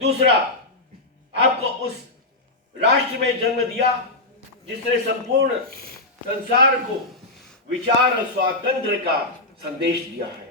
दूसरा, आपको उस राष्ट्र में जन्म दिया जिसने संपूर्ण संसार को विचार और स्वातंत्र्य का संदेश दिया है।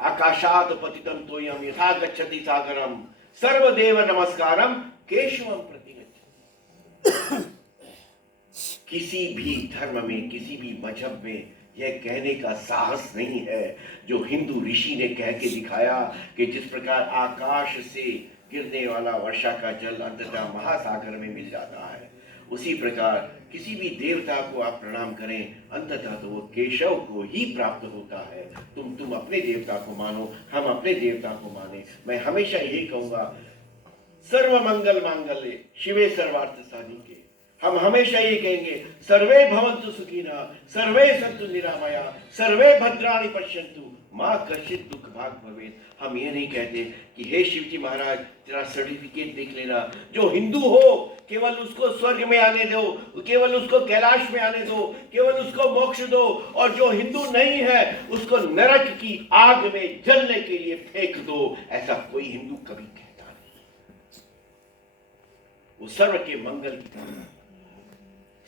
आकाशात पतितम तोयम यथा गच्छति सागरम सर्वदेव नमस्कारम केशवम प्रतिगच्छति। किसी भी धर्म में, किसी भी मजहब में यह कहने का साहस नहीं है जो हिंदू ऋषि ने कह के दिखाया कि जिस प्रकार आकाश से गिरने वाला वर्षा का जल अंततः महासागर में मिल जाता है, उसी प्रकार किसी भी देवता को आप प्रणाम करें, अंततः तो वो केशव को ही प्राप्त होता है। तुम अपने देवता को मानो, हम अपने देवता को माने। मैं हमेशा यही कहूंगा, सर्व मंगल मांगल्ये शिवे सर्वार्थ साधिके। हम हमेशा ये कहेंगे, सर्वे भवन्तु सुखिनः, सर्वे सन्तु निरामया, सर्वे भद्राणि पश्यन्तु, मां कश्चित् दुख भाग भवेत्। हम ये नहीं कहते कि हे शिवजी महाराज तेरा सर्टिफिकेट देख लेना, जो हिंदू हो केवल उसको स्वर्ग में आने दो, केवल उसको कैलाश में आने दो, केवल उसको मोक्ष दो, और जो हिंदू नहीं है उसको नरक की आग में जलने के लिए फेंक दो। ऐसा कोई हिंदू कभी कहता नहीं। वो सर्व के मंगल की कामना,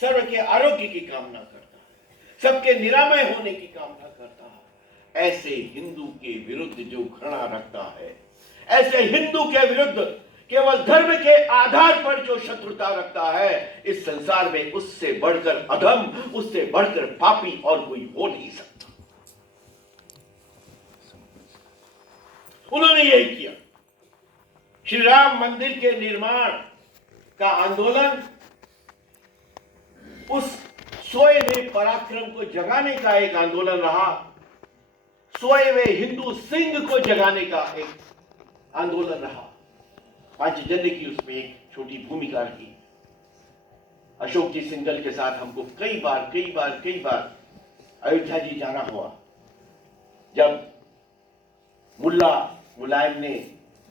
सर्व के आरोग्य की कामना करता है, सबके निरामय होने की कामना करता है। ऐसे हिंदू के विरुद्ध जो घृणा रखता है, ऐसे हिंदू के विरुद्ध केवल धर्म के आधार पर जो शत्रुता रखता है, इस संसार में उससे बढ़कर अधम, उससे बढ़कर पापी और कोई हो नहीं सकता। उन्होंने यही किया। श्री राम मंदिर के निर्माण का आंदोलन उस सोए हुए पराक्रम को जगाने का एक आंदोलन रहा, सोए हुए हिंदू सिंह को जगाने का एक आंदोलन रहा। पांचजन्य की उसमें एक छोटी भूमिका रही। अशोक जी सिंघल के साथ हमको कई बार अयोध्या जी जाना हुआ। जब मुल्ला मुलायम ने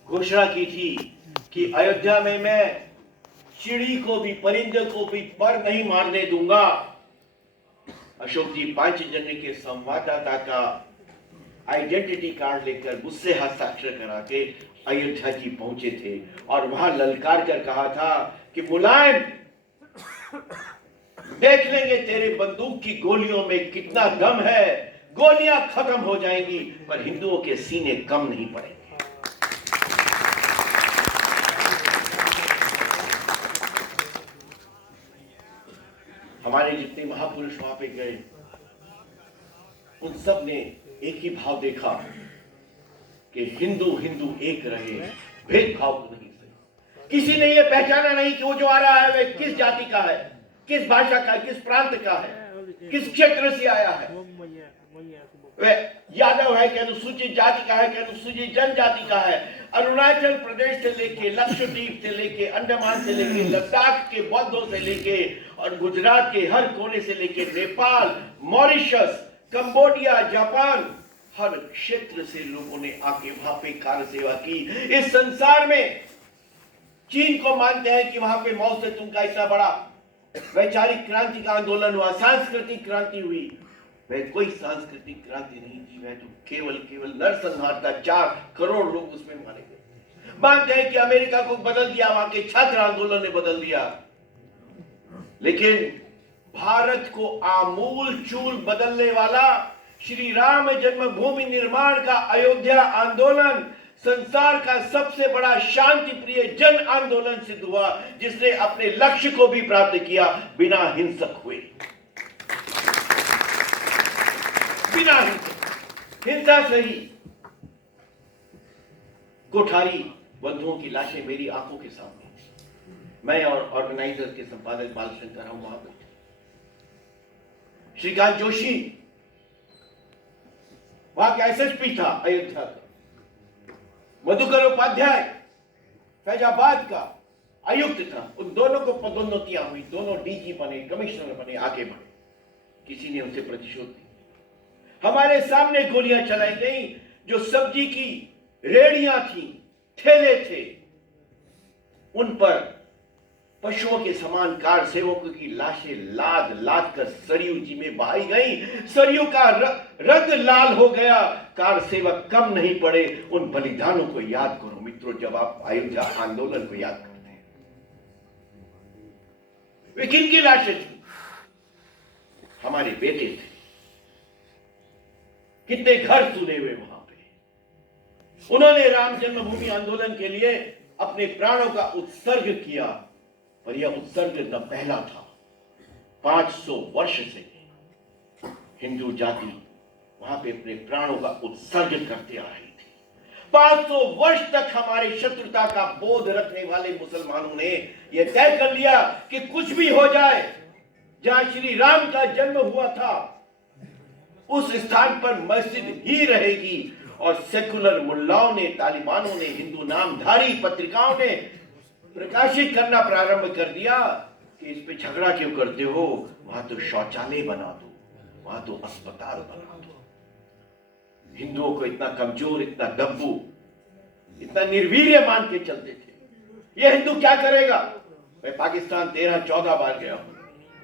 घोषणा की थी कि अयोध्या में मैं चिड़ी को भी, परिंदे को भी पर नहीं मारने दूंगा, अशोक जी पांचजन्य के संवाददाता का आइडेंटिटी कार्ड लेकर मुझसे हस्ताक्षर करा के अयोध्या जी पहुंचे थे और वहां ललकार कर कहा था कि मुलायम, देख लेंगे तेरे बंदूक की गोलियों में कितना दम है, गोलियां खत्म हो जाएंगी पर हिंदुओं के सीने कम नहीं पड़ेंगे। हमारे जितने महापुरुष वहां पे गए, उन सब ने एक ही भाव देखा कि हिंदू हिंदू एक रहे, भेदभाव को नहीं सही। किसी ने यह पहचाना नहीं कि वो जो आ रहा है वह किस जाति का है, किस भाषा का है, किस प्रांत का है, किस क्षेत्र से आया है। वह यादव है कि अनुसूचित जाति का है कि अनुसूचित जनजाति का है। अरुणाचल प्रदेश से लेके, लक्षद्वीप से लेके, अंडमान से लेके, लद्दाख के बौद्धों से लेके और गुजरात के हर कोने से लेके नेपाल, मॉरिशस, कंबोडिया, जापान, हर क्षेत्र से लोगों ने आके वहां पे कार्य सेवा की। इस संसार में चीन को मानते हैं कि वहां पे माओ से तुंग का इतना बड़ा वैचारिक क्रांति का आंदोलन हुआ, सांस्कृतिक क्रांति हुई। वह कोई सांस्कृतिक क्रांति नहीं थी, वह तो केवल नरसंहार था। 4 करोड़ लोग उसमें मारे गए। मानते हैं कि अमेरिका को बदल दिया, वहां के छात्र आंदोलन ने बदल दिया, लेकिन भारत को आमूल चूल बदलने वाला श्री राम जन्मभूमि निर्माण का अयोध्या आंदोलन संसार का सबसे बड़ा शांति प्रिय जन आंदोलन सिद्ध हुआ, जिसने अपने लक्ष्य को भी प्राप्त किया बिना हिंसक हुए। बिना हिंसा से ही कोठारी बंधुओं की लाशें मेरी आंखों के सामने, मैं और ऑर्गेनाइजर के संपादक बालशंकर हम वहां बैठे। श्रीकांत जोशी वहां का एसएसपी था अयोध्या का, मधुकर उपाध्याय फैजाबाद का आयुक्त था। उन दोनों को पदोन्नतियां हुई, दोनों डीजी बने, कमिश्नर बने, आगे बढ़े। किसी ने उनसे प्रतिशोध नहीं। हमारे सामने गोलियां चलाई गई। जो सब्जी की रेड़ियां थी, ठेले थे, उन पर पशुओं के समान कार सेवकों की लाशें लाद लाद कर सरयू जी में बहाई गई। सरयू का रंग लाल हो गया। कार सेवक कम नहीं पड़े। उन बलिदानों को याद करो मित्रों, जब आप अयोध्या आंदोलन को याद करते हैं। वे किन की लाशें थी? हमारे बेटे थे। कितने घर सुने हुए वहां पे। उन्होंने राम जन्मभूमि आंदोलन के लिए अपने प्राणों का उत्सर्ग किया, पर यह उत्सर्ग न पहला था। 500 वर्ष से हिंदू जाति वहां पे अपने प्राणों का उत्सर्ग करते आ रही थी। 500 वर्ष तक हमारे शत्रुता का बोध रखने वाले मुसलमानों ने यह तय कर लिया कि कुछ भी हो जाए, जहां श्री राम का जन्म हुआ था उस स्थान पर मस्जिद ही रहेगी। और सेकुलर मुल्लाओं ने, तालिबानों ने, हिंदू नामधारी पत्रिकाओं ने प्रकाशित करना प्रारंभ कर दिया कि इस पे झगड़ा क्यों करते हो, वहां तो शौचालय बना दो, वहां तो अस्पताल बना दो। हिंदुओं को इतना कमजोर, इतना दब्बू, इतना निर्वीर्य मान के चलते थे। ये हिंदू क्या करेगा? मैं पाकिस्तान 13-14 बार गया हूं,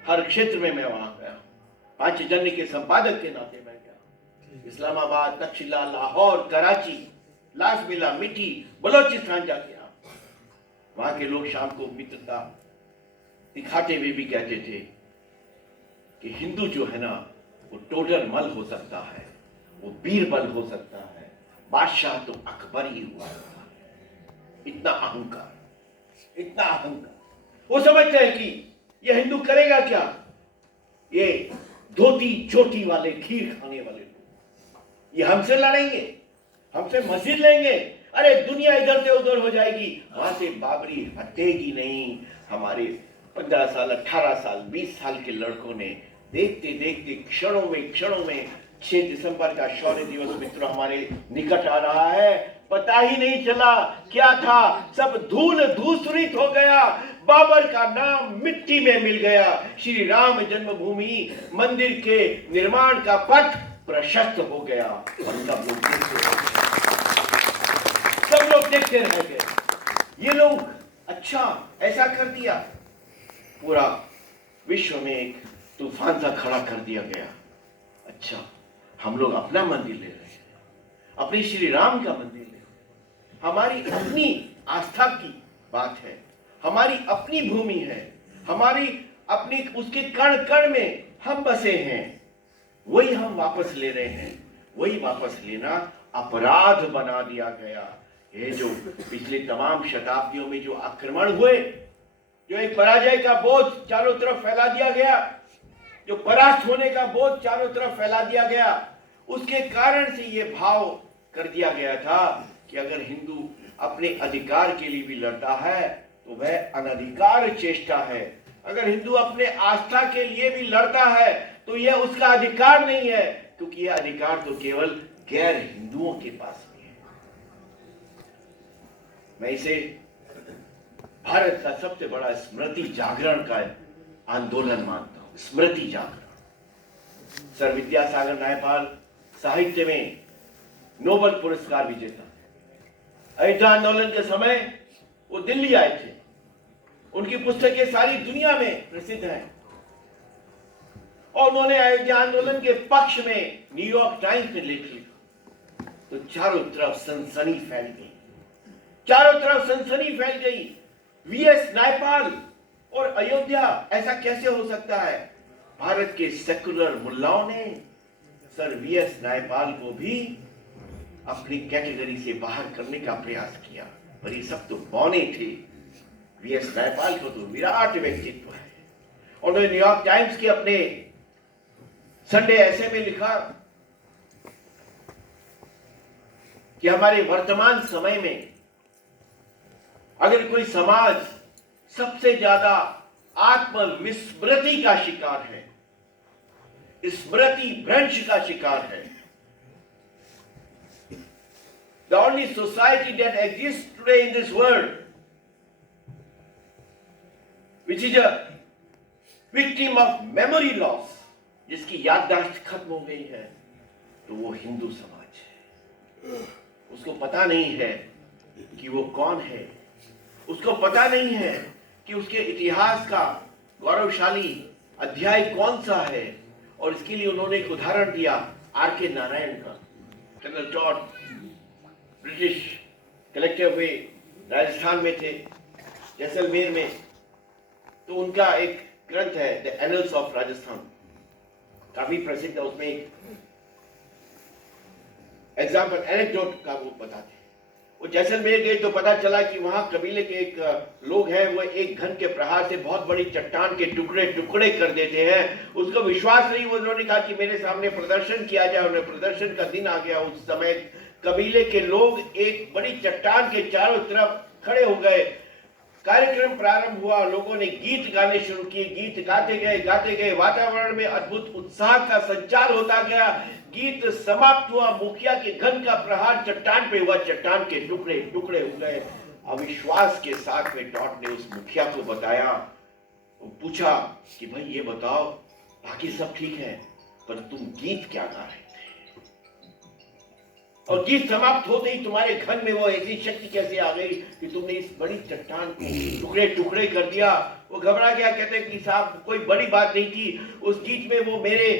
हर क्षेत्र में मैं वहां गया हूं, पांचजन्य के संपादक के नाते मैं गया। इस्लामाबाद, तक्षशिला, लाहौर, कराची, लासबिला, मिठी, बलोचिस्तान जाके वहां के लोग शाम को मित्रता दिखाते हुए भी कहते थे कि हिंदू जो है ना, वो टोडर मल हो सकता है, वो बीरबल हो सकता है, बादशाह तो अकबर ही हुआ सकता है। इतना अहंकार, इतना अहंकार। वो समझते हैं कि ये हिंदू करेगा क्या? ये धोती चोटी वाले, खीर खाने वाले लोग ये हमसे लड़ेंगे, हमसे मस्जिद लेंगे। अरे दुनिया इधर से उधर हो जाएगी, वहां से बाबरी हटेगी नहीं। हमारे 15 साल, 18 साल, 20 साल के लड़कों ने देखते देखते क्षणों में 6 दिसंबर का शौर्य दिवस मित्रों हमारे निकट आ रहा है। पता ही नहीं चला क्या था, सब धूल धूसरित हो गया। बाबर का नाम मिट्टी में मिल गया। श्री राम जन्मभूमि मंदिर के निर्माण का पथ प्रशस्त हो गया और सब लोग देखते रह गए। ये लोग अच्छा ऐसा कर दिया, पूरा विश्व में एक तूफान सा खड़ा कर दिया गया। अच्छा, हम लोग अपना मंदिर ले रहे हैं, अपने श्री राम का मंदिर ले रहे हैं। हमारी अपनी आस्था की बात है, हमारी अपनी भूमि है, हमारी अपनी, उसके कण कण में हम बसे हैं, वही हम वापस ले रहे हैं। वही वापस लेना अपराध बना दिया गया। ये जो पिछले तमाम शताब्दियों में जो आक्रमण हुए, जो एक पराजय का बोझ चारों तरफ फैला दिया गया, जो परास्त होने का बोझ चारों तरफ फैला दिया गया, उसके कारण से ये भाव कर दिया गया था कि अगर हिंदू अपने अधिकार के लिए भी लड़ता है तो वह अनधिकार चेष्टा है। अगर हिंदू अपने आस्था के लिए भी लड़ता है तो यह उसका अधिकार नहीं है, क्योंकि यह अधिकार तो केवल गैर हिंदुओं के पास में है। मैं इसे भारत का सबसे बड़ा स्मृति जागरण का आंदोलन मानता हूं। स्मृति जागरण। सर विद्यासागर नायपाल साहित्य में नोबेल पुरस्कार विजेता, अयोध्या आंदोलन के समय वो दिल्ली आए थे। उनकी पुस्तकें सारी दुनिया में प्रसिद्ध हैं और उन्होंने अयोध्या आंदोलन के पक्ष में न्यूयॉर्क टाइम्स में लेख लिखा तो चारों तरफ सनसनी फैल गई, चारों तरफ सनसनी फैल गई। वीएस नायपाल और अयोध्या, ऐसा कैसे हो सकता है? भारत के सेकुलर मुल्लाओं ने सर वीएस नायपाल को भी अपनी कैटेगरी से बाहर करने का प्रयास किया, पर ये सब तो बौने थे। वीएस नायपाल को तो विराट व्यक्तित्व है। उन्होंने न्यूयॉर्क टाइम्स के अपने संडे ऐसे में लिखा कि हमारे वर्तमान समय में अगर कोई समाज सबसे ज्यादा आत्मविस्मृति का शिकार है, स्मृति भ्रंश का शिकार है, the only society that exists today in this world which is a victim of memory loss, जिसकी याददाश्त खत्म हो गई है, तो वो हिंदू समाज है। उसको पता नहीं है कि वो कौन है, उसको पता नहीं है कि उसके इतिहास का गौरवशाली अध्याय कौन सा है, और इसके लिए उन्होंने एक उदाहरण दिया आर.के. नारायण का। कर्नल टॉड ब्रिटिश कलेक्टर हुए, राजस्थान में थे, जैसलमेर में। तो उनका एक ग्रंथ है द एनल्स ऑफ राजस्थान, काफी प्रसिद्ध है। उसमें एक एग्जाम्पल एनेक्डोट का वो बताते हैं। वो जैसलमेर गए तो पता चला कि वहां कबीले के एक लोग हैं, वो एक घन के प्रहार से बहुत बड़ी चट्टान के टुकड़े टुकड़े कर देते हैं। उसको विश्वास नहीं, उन्होंने कहा कि मेरे सामने प्रदर्शन किया जाए। उन्हें प्रदर्शन का दिन आ गया। उस समय कबीले के लोग एक बड़ी चट्टान के चारों तरफ खड़े हो गए। कार्यक्रम प्रारंभ हुआ, लोगों ने गीत गाने शुरू किए, गीत गाते गए, वातावरण में अद्भुत उत्साह का संचार होता गया। गीत समाप्त हुआ, मुखिया के घन का प्रहार चट्टान पे हुआ, चट्टान के टुकड़े टुकड़े हो गए। अविश्वास के साथ में टॉड ने उस मुखिया को बताया, वो पूछा कि भाई ये बताओ, बाकी सब ठीक है, पर तुम गीत क्या गा रहे थे, और गीत समाप्त होते ही तुम्हारे घर में वो ऐसी शक्ति कैसे आ गई कि तुमने इस बड़ी चट्टान को टुकड़े टुकड़े कर दिया। वो घबरा गया, कहते कि साहब कोई बड़ी बात नहीं थी। उस गीत में वो मेरे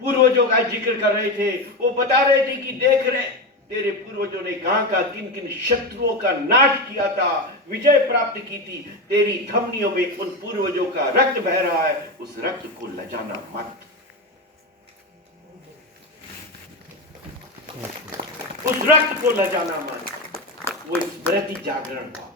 पूर्वजों का जिक्र कर रहे थे। वो बता रहे थे कि देख रहे तेरे पूर्वजों ने कहां का किन किन शत्रुओं का नाश किया था, विजय प्राप्त की थी। तेरी धमनियों में उन पूर्वजों का रक्त बह रहा है, उस रक्त को लजाना मत, उस रक्त को लजाना मत। वो स्मृति जागरण था।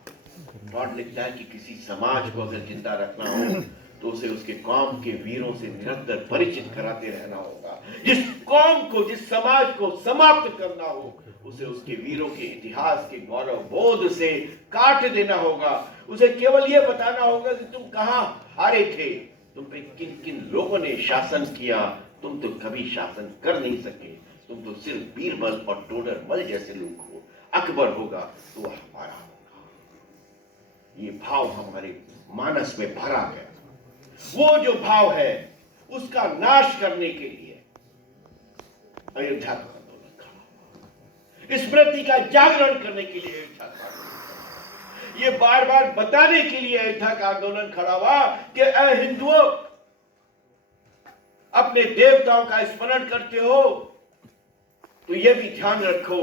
टॉड लिखता है कि किसी समाज को अगर जिंदा रखना हो तो उसे उसके कौम के वीरों से निरंतर परिचित कराते रहना होगा। जिस कौम को, जिस समाज को समाप्त करना हो, उसे उसके वीरों के इतिहास के गौरव बोध से काट देना होगा। उसे केवल यह बताना होगा कि तुम कहां हारे थे, तुम पे किन किन लोगों ने शासन किया, तुम तो कभी शासन कर नहीं सके, तुम तो सिर्फ बीरबल और टोडरमल जैसे लोग हो। अकबर होगा तो वह हमारा होगा। ये भाव हमारे मानस में भरा गया। वो जो भाव है उसका नाश करने के लिए अयोध्या का आंदोलन खड़ा, स्मृति का जागरण करने के लिए अयोध्या का आंदोलन, ये बार बार बताने के लिए अयोध्या का आंदोलन खड़ा हुआ कि ऐ हिंदुओं, अपने देवताओं का स्मरण करते हो तो यह भी ध्यान रखो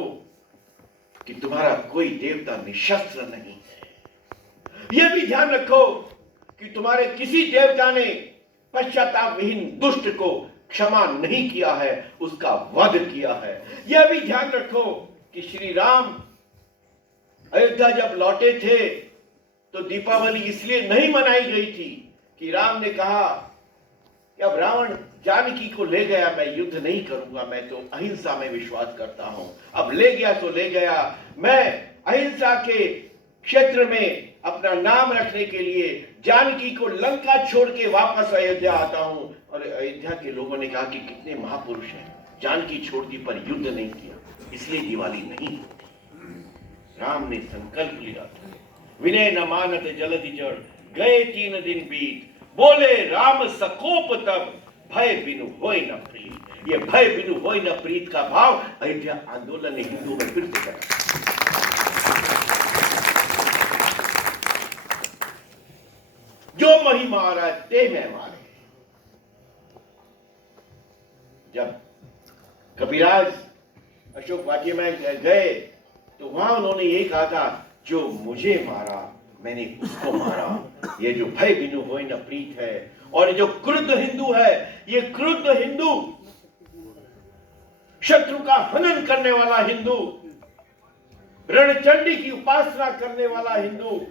कि तुम्हारा कोई देवता निशस्त्र नहीं है। यह भी ध्यान रखो कि तुम्हारे किसी देवता ने पश्चाताप विहीन दुष्ट को क्षमा नहीं किया है, उसका वध किया है। यह भी ध्यान रखो कि श्री राम अयोध्या जब लौटे थे तो दीपावली इसलिए नहीं मनाई गई थी कि राम ने कहा कि अब रावण जानकी को ले गया, मैं युद्ध नहीं करूंगा, मैं तो अहिंसा में विश्वास करता हूं। अब ले गया तो ले गया, मैं अहिंसा के क्षेत्र में अपना नाम रखने के लिए जानकी को लंका छोड़ के वापस अयोध्या आता हूं। और अयोध्या के लोगों ने कहा कि कितने महापुरुष हैं, जानकी छोड़ दी पर युद्ध नहीं किया, इसलिए दिवाली नहीं होती। राम ने संकल्प लिया था, विनय न मानत जलधि जड़, गए 3 दिन बीत, बोले राम सकोप तब, भय बिनु होय न प्रीत। ये भय बिनु होय न प्रीत का भाव अयोध्या आंदोलन ने हिंदुओं में फिर से करा। जो मही मारा ते मैं मारे। जब कपिराज अशोक वाटिया में गए तो वहां उन्होंने यही कहा था, जो मुझे मारा मैंने उसको मारा। ये जो भय बिनु होय न प्रीत है, और जो क्रुद्ध हिंदू है, ये क्रुद्ध हिंदू, शत्रु का हनन करने वाला हिंदू, रणचंडी की उपासना करने वाला हिंदू,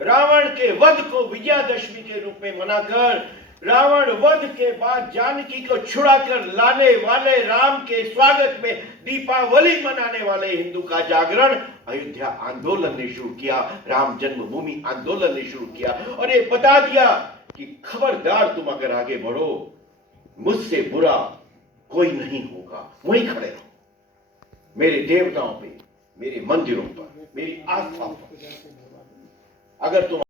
रावण के वध को विजयादशमी के रूप में मनाकर, रावण वध के बाद जानकी को छुड़ाकर लाने वाले राम के स्वागत में दीपावली मनाने वाले हिंदू का जागरण अयोध्या आंदोलन ने शुरू किया, राम जन्मभूमि आंदोलन ने शुरू किया। और ये बता दिया कि खबरदार, तुम अगर आगे बढ़ो, मुझसे बुरा कोई नहीं होगा, वहीं खड़े रहो मेरे देवताओं पे, मेरे मंदिरों पर, मेरी आस्था पर। अगर तुम